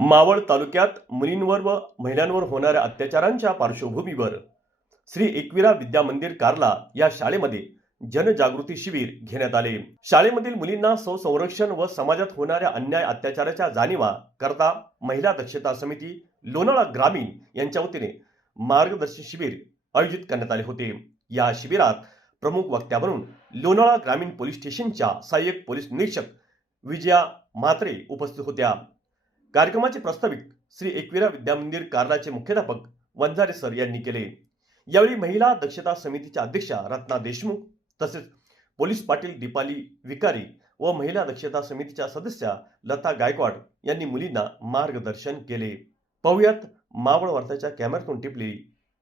मावळ तालुक्यात मुलींवर व महिलांवर होणाऱ्या अत्याचारांच्या पार्श्वभूमीवर श्री एकविरा विद्या मंदिर कार्ला या शाळेमध्ये जनजागृती शिबिर घेण्यात आले। शाळेमधील मुलींना संरक्षण व समाजात होणाऱ्या अन्याय अत्याचाराच्या जाणीवा करता महिला दक्षता समिती लोणाळा ग्रामीण यांच्या वतीने मार्गदर्शन शिबिर आयोजित करण्यात आले होते। या शिबिरात प्रमुख वक्त्या म्हणून लोणाळा ग्रामीण पोलीस स्टेशनच्या सहाय्यक पोलीस निरीक्षक विजया म्हात्रे उपस्थित होत्या। कार्यक्रमाचे प्रस्तावित श्री एकविरा विद्या मंदिर कार्लाचे मुख्याध्यापक वंजारे सर यांनी केले। यावेळी महिला दक्षता समितीच्या अध्यक्षा रत्ना देशमुख तसेच पोलीस पाटील दीपाली विकारी व महिला दक्षता समितीच्या सदस्या लता गायकवाड यांनी मुलींना मार्गदर्शन केले। पाहुयात मावळ वार्ताच्या कॅमेऱ्यातून टिपली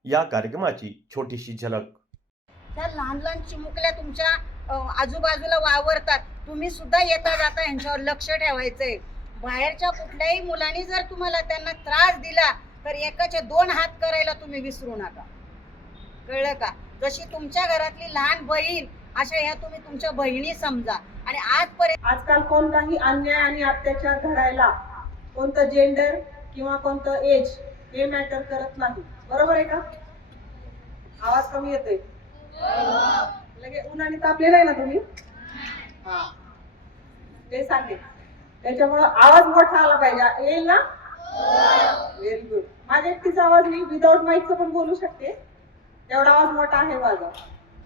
या कार्यक्रमाची छोटीशी झलक। त्या लहान लहान चिमुकल्या तुमच्या आजूबाजूला वावरतात, तुम्ही सुद्धा येता जाता यांच्यावर लक्ष ठेवायचंय। बाहेरच्या कुठल्याही मुलांनी जर तुम्हाला त्यांना त्रास दिला तर एकाचे 2 हात करायला तुम्ही विसरू नका, कळलं का? जशी तुमच्या घरातली लहान बहीण अशा ह्या तुम्ही तुमच्या बहिणी समजा। आणि आजकाल कोणताही अन्याय आणि अत्याचार घडायला कोणतं जेंडर किंवा कोणतं एज हे मॅटर करत नाही, बरोबर आहे का? आवाज कमी येतोय, लगे उन्हाने तापलेला आहे ना तुम्ही? हा, ते सांगते। त्याच्यामुळे आवाज मोठा आला पाहिजे, येईल ना? Very good. माझ्या एकटीचा आवाज मी विदाउट माईकचा पण बोलू शकते, तेवढा आवाज मोठा आहे माझा।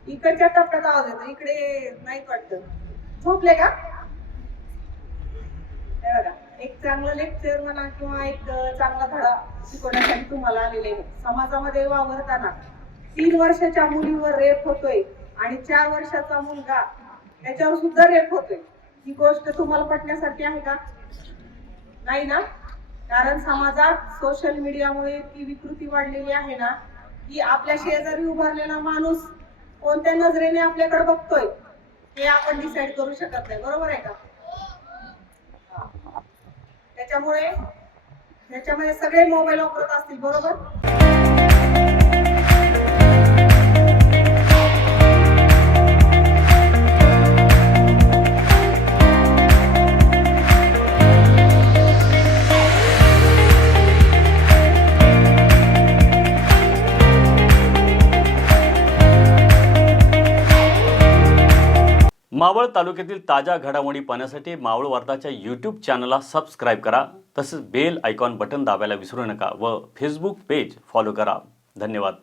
इकडच्या टप्प्यात आवाज येतो, इकडे नाहीच वाटतं। झोपले का? बघा, एक चांगलं लेक्चर म्हणा किंवा एक चांगला धडा शिकवण्यासाठी तुम्हाला आलेले आहे। समाजामध्ये वावरताना 3 वर्षाच्या मुलीवर रेप होतोय आणि 4 वर्षाचा मुलगा त्याच्यावर सुद्धा रेप होतोय, ही गोष्ट तुम्हाला पटण्यासारखी आहे का? नाही ना? कारण समाजात सोशल मीडियामुळे ती विकृती वाढलेली आहे ना, की आपल्या शेजारी उभारलेला माणूस कोणत्या नजरेने आपल्याकडे बघतोय हे आपण डिसाईड करू शकत नाही, बरोबर आहे का? त्याच्यामध्ये सगळे मोबाईल वापरत असतील, बरोबर? मावळ तालुक्यातील ताज्या घडामोडी पाहण्यासाठी मावळ वार्ताच्या यूट्यूब चॅनलला सबस्क्राईब करा, तसेच बेल आयकॉन बटन दाबायला विसरू नका व फेसबुक पेज फॉलो करा। धन्यवाद।